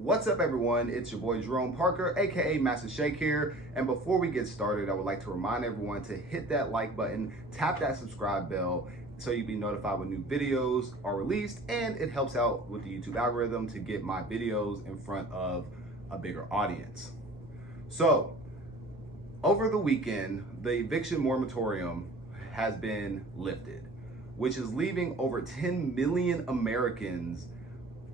What's up, everyone? It's your boy Jerome Parker, aka Master Shake here. And before we get started, I would like to remind everyone to hit that like button, tap that subscribe bell so you'll be notified when new videos are released, and it helps out with the YouTube algorithm to get my videos in front of a bigger audience. So, over the weekend, the Eviction Moratorium has been lifted, which is leaving over 10 million Americans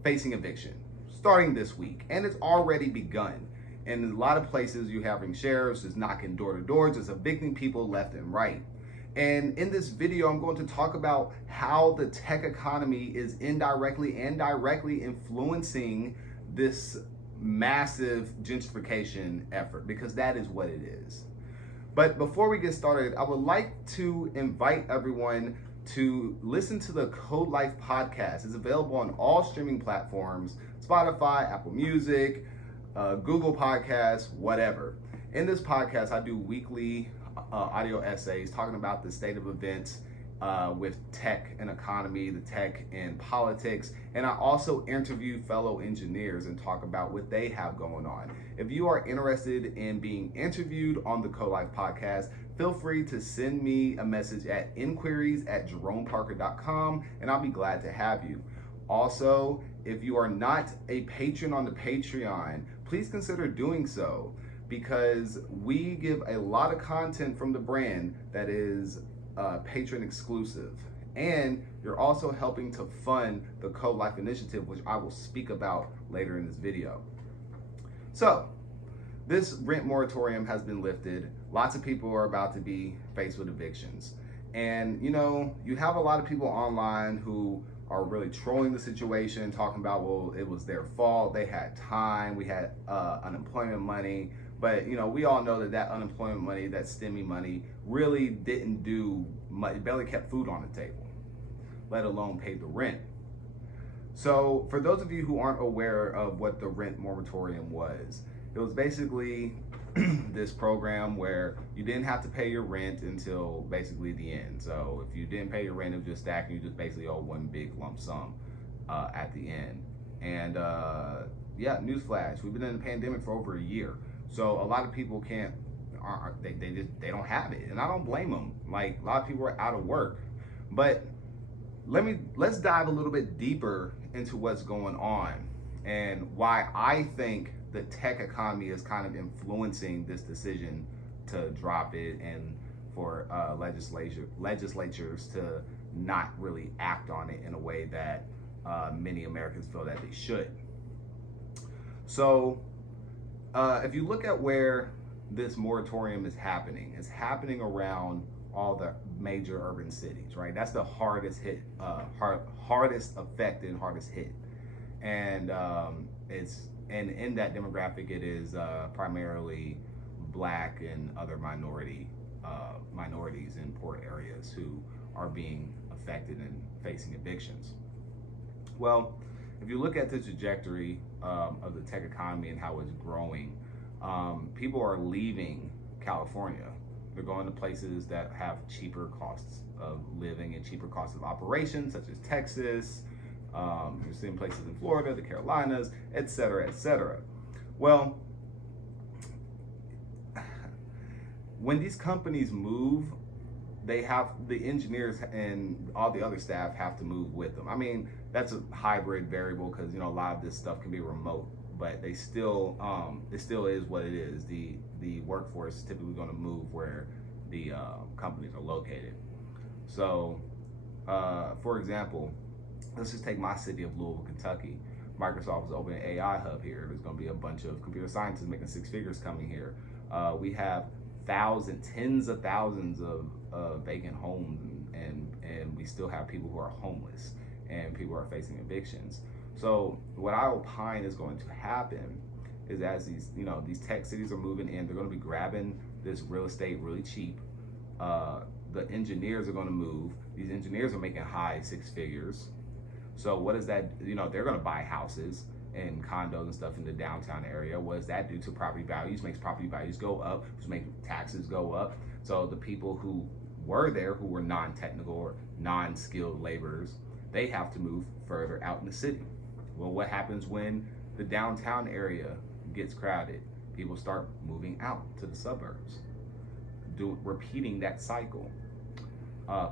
facing eviction starting this week, and it's already begun. And in a lot of places, you're having sheriffs just knocking door to door, just evicting people left and right. And in this video, I'm going to talk about how the tech economy is indirectly and directly influencing this massive gentrification effort, because that is what it is. But before we get started, I would like to invite everyone to listen to the CoLife Podcast. It's available on all streaming platforms: Spotify, Apple Music, Google Podcasts, whatever. In this podcast, I do weekly audio essays talking about the state of events with tech and economy, the tech and politics, and I also interview fellow engineers and talk about what they have going on. If you are interested in being interviewed on the CoLife Podcast, feel free to send me a message at inquiries@jeromeparker.com, and I'll be glad to have you. Also, if you are not a patron on the Patreon, please consider doing so, because we give a lot of content from the brand that is patron exclusive. And you're also helping to fund the CoLife initiative, which I will speak about later in this video. So, this rent moratorium has been lifted. Lots of people are about to be faced with evictions. And you have a lot of people online who are really trolling the situation, talking about, well, it was their fault, they had time, we had unemployment money. But we all know that unemployment money, that STEMI money, really didn't do much. It barely kept food on the table, let alone pay the rent. So for those of you who aren't aware of what the rent moratorium was, it was basically this program where you didn't have to pay your rent until basically the end. So if you didn't pay your rent, it was just stacking. You just basically owe one big lump sum at the end. And yeah, newsflash, we've been in a pandemic for over a year. So a lot of people they don't have it, and I don't blame them. Like, a lot of people are out of work. But let's dive a little bit deeper into what's going on and why I think the tech economy is kind of influencing this decision to drop it, and for legislatures to not really act on it in a way that many Americans feel that they should. So if you look at where this moratorium is happening, it's happening around all the major urban cities, right? That's the hardest hit, hardest affected, hardest hit. And and in that demographic, it is primarily Black and other minorities in poor areas who are being affected and facing evictions. Well, if you look at the trajectory of the tech economy and how it's growing, people are leaving California. They're going to places that have cheaper costs of living and cheaper costs of operation, such as Texas. You're seeing places in Florida, the Carolinas, et cetera, et cetera. Well, when these companies move, the engineers and all the other staff have to move with them. I mean, that's a hybrid variable, because a lot of this stuff can be remote, but it still is what it is. The workforce is typically going to move where the companies are located. So, for example, let's just take my city of Louisville, Kentucky. Microsoft is opening an AI hub here. There's going to be a bunch of computer scientists making six figures coming here. We have tens of thousands of vacant homes, and we still have people who are homeless, and people are facing evictions. So what I opine is going to happen is, as these tech cities are moving in, they're going to be grabbing this real estate really cheap. The engineers are going to move. These engineers are making high six figures. So what is that? They're going to buy houses and condos and stuff in the downtown area. What does that do to property values? Makes property values go up, which makes taxes go up. So the people who were there, who were non-technical or non-skilled laborers, they have to move further out in the city. Well, what happens when the downtown area gets crowded. People start moving out to the suburbs, repeating that cycle,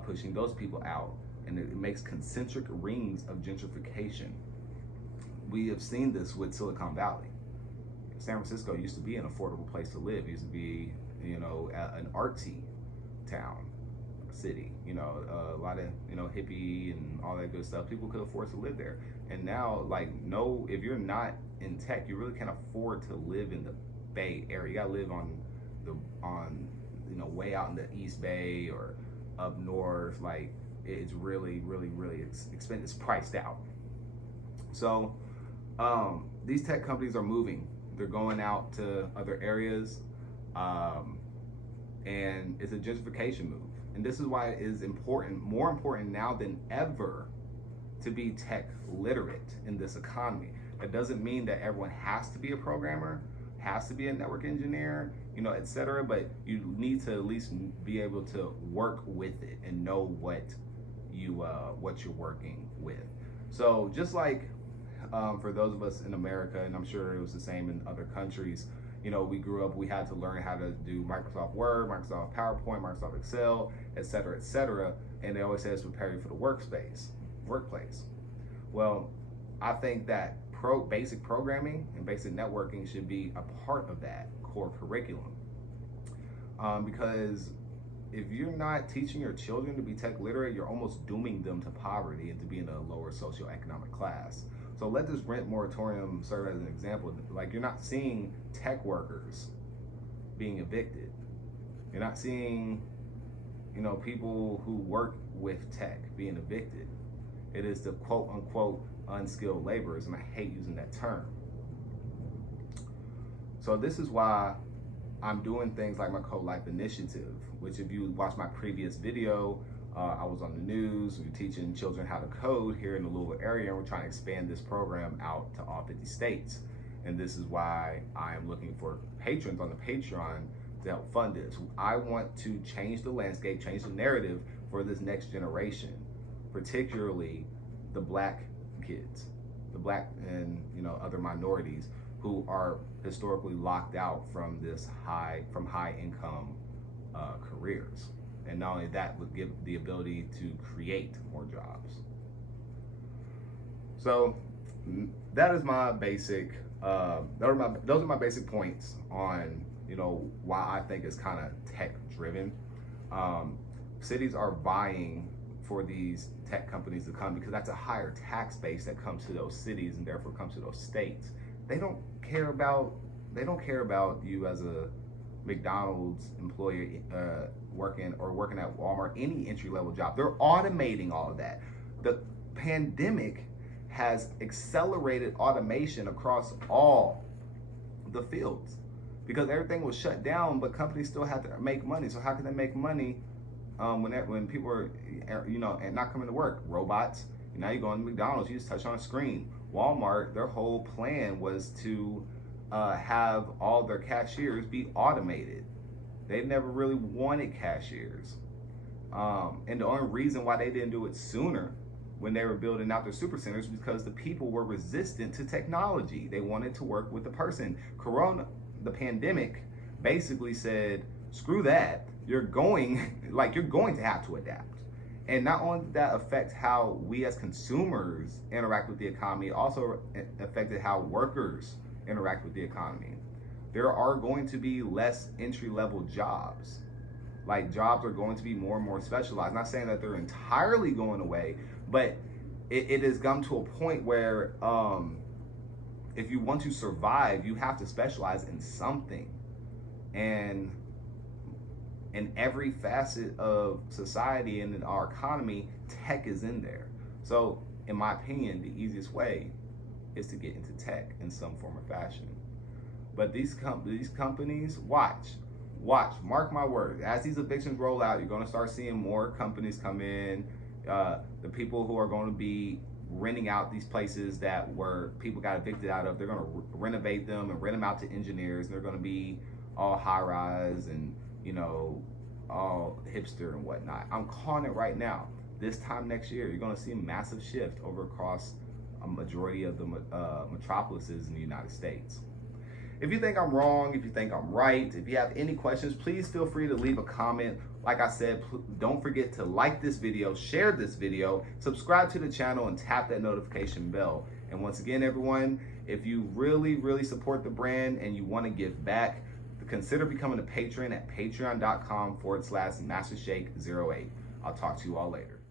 pushing those people out, and it makes concentric rings of gentrification. We have seen this with Silicon Valley. San Francisco used to be an affordable place to live. It used to be, an artsy town, city. A lot of hippie and all that good stuff. People could afford to live there. And now, no, if you're not in tech, you really can't afford to live in the Bay Area. You gotta live on way out in the East Bay or up north. Like, it's really, really, really expensive. It's priced out. So these tech companies are moving. They're going out to other areas, and it's a gentrification move. And this is why it is important, more important now than ever, to be tech literate in this economy. That doesn't mean that everyone has to be a programmer, has to be a network engineer, etc. But you need to at least be able to work with it and know what you're working with. So just like for those of us in America, and I'm sure it was the same in other countries, we grew up, we had to learn how to do Microsoft Word, Microsoft PowerPoint, Microsoft Excel, etc. And they always say it's prepare you for the workplace. Well, I think that basic programming and basic networking should be a part of that core curriculum. Because if you're not teaching your children to be tech literate, you're almost dooming them to poverty and to be in a lower socioeconomic class. So let this rent moratorium serve as an example. Like, you're not seeing tech workers being evicted. You're not seeing, people who work with tech being evicted. It is the quote unquote unskilled laborers, and I hate using that term. So this is why I'm doing things like my CoLife initiative, which, if you watch my previous video, I was on the news. We're teaching children how to code here in the Louisville area, and we're trying to expand this program out to all 50 states. And this is why I am looking for patrons on the Patreon to help fund this. I want to change the landscape, change the narrative for this next generation, particularly the Black kids, the Black and other minorities who are historically locked out from high income careers. And not only that, would give the ability to create more jobs. So that is my basic. Those are my basic points on why I think it's kind of tech driven. Cities are vying for these tech companies to come because that's a higher tax base that comes to those cities and therefore comes to those states. They don't care about you as a McDonald's employee working at Walmart, any entry-level job. They're automating all of that. The pandemic has accelerated automation across all the fields because everything was shut down, but companies still had to make money. So how can they make money when people are and not coming to work? Robots. Now you go on McDonald's, you just touch on a screen. Walmart, their whole plan was to have all their cashiers be automated. They never really wanted cashiers. And the only reason why they didn't do it sooner when they were building out their super centers was because the people were resistant to technology. They wanted to work with the person. The pandemic basically said, screw that. You're going to have to adapt. And not only did that affect how we as consumers interact with the economy, it also affected how workers interact with the economy. There are going to be less entry-level jobs. Like, jobs are going to be more and more specialized. Not saying that they're entirely going away, but it has come to a point where if you want to survive, you have to specialize in something. And in every facet of society and in our economy, tech is in there. So, in my opinion, the easiest way is to get into tech in some form or fashion. But these companies, watch, mark my words. As these evictions roll out, you're going to start seeing more companies come in. The people who are going to be renting out these places that were people got evicted out of, they're going to renovate them and rent them out to engineers. And they're going to be all high rise and all hipster and whatnot. I'm calling it right now. This time next year, you're going to see a massive shift over across a majority of the metropolises in the United States. If you think I'm wrong, if you think I'm right, if you have any questions, please feel free to leave a comment. Like I said, don't forget to like this video, share this video, subscribe to the channel, and tap that notification bell. And once again, everyone, if you really support the brand and you want to give back, consider becoming a patron at patreon.com/MasterShake08. I'll talk to you all later.